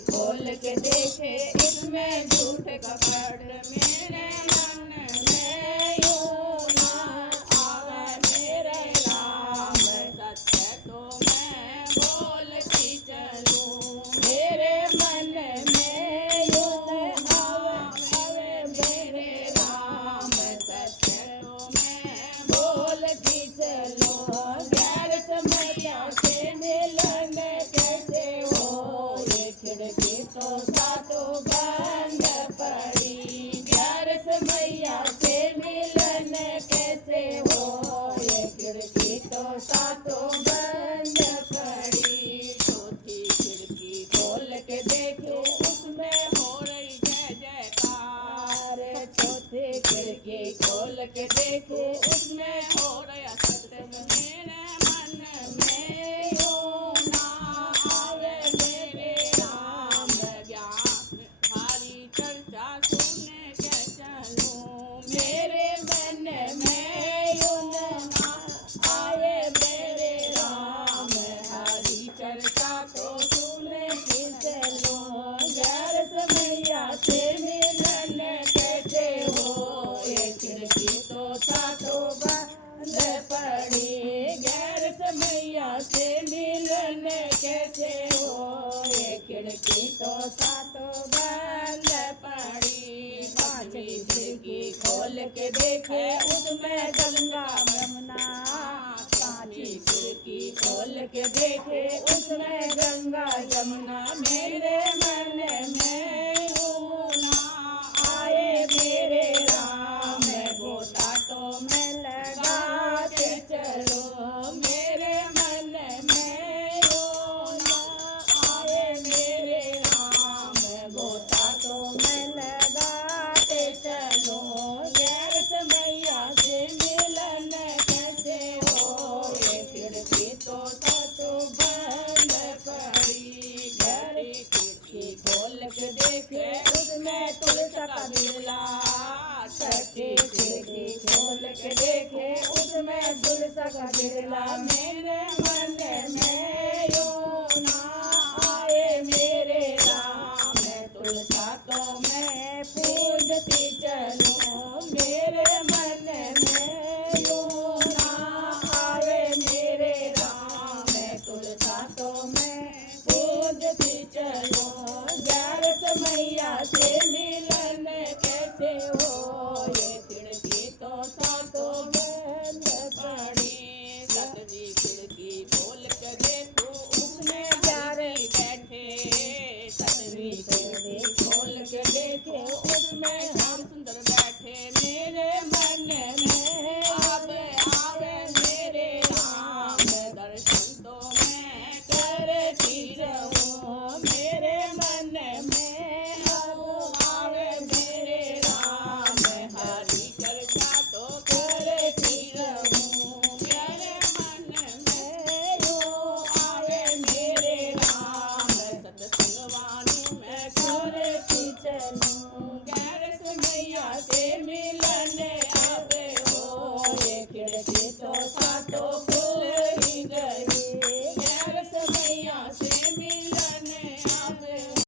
खोल के देखे इसमें झूठ कपट मेरे मन में यूं ना आवे मेरे राम। सत्य तो मैं बोल की चलूं मेरे मन में यूं ना आवे मेरे राम। सत्य तो मैं बोल की चलूं गैर समैया से मिलन कैसे हो ये खिड़की तो सातों बंद पड़ी। गैर समैया से मिलन कैसे हो ये खिड़की तो सातों बंद पड़ी। चौथी खिड़की खोल के देखे उसमें हो रही जय जयकार। चौथी खिड़की खोल के देखे उसमें हो रहा सत्संग मेरे मन में यूं ना आवे मेरे राम। ज्ञान हमारी चर्चा सुने के चलूं मेरे मन में यूं ना आवे मेरे राम। हरी चर्चा तो सुने के चलूं गैर समैया से मिलन कैसे हो ये खिड़की तो सातों बंद पड़ी। गैर समैया से मिलन कैसे हो ये खिड़की तो सातों बंद पड़ी। पांचवी खिड़की खोल के देखे उसमें गंगा यमुना। पांचवी खिड़की खोल के देखे उसमें गंगा यमुना मेरे मन में यूं ना आए मेरे राम। गोता तो मैं लगा के चलो मेरे मन में यूं ना आए मेरे राम। गोता तो मैं लगा के चलो गैर समैया से मिलन कैसे हो ये खिड़की तो सातों बंद पड़ी। गहरी खिड़की खोल के देखे उसमें तुलसी का बिरला। छठी खिड़की खोल के देखे उसमें तुलसी का बिरला।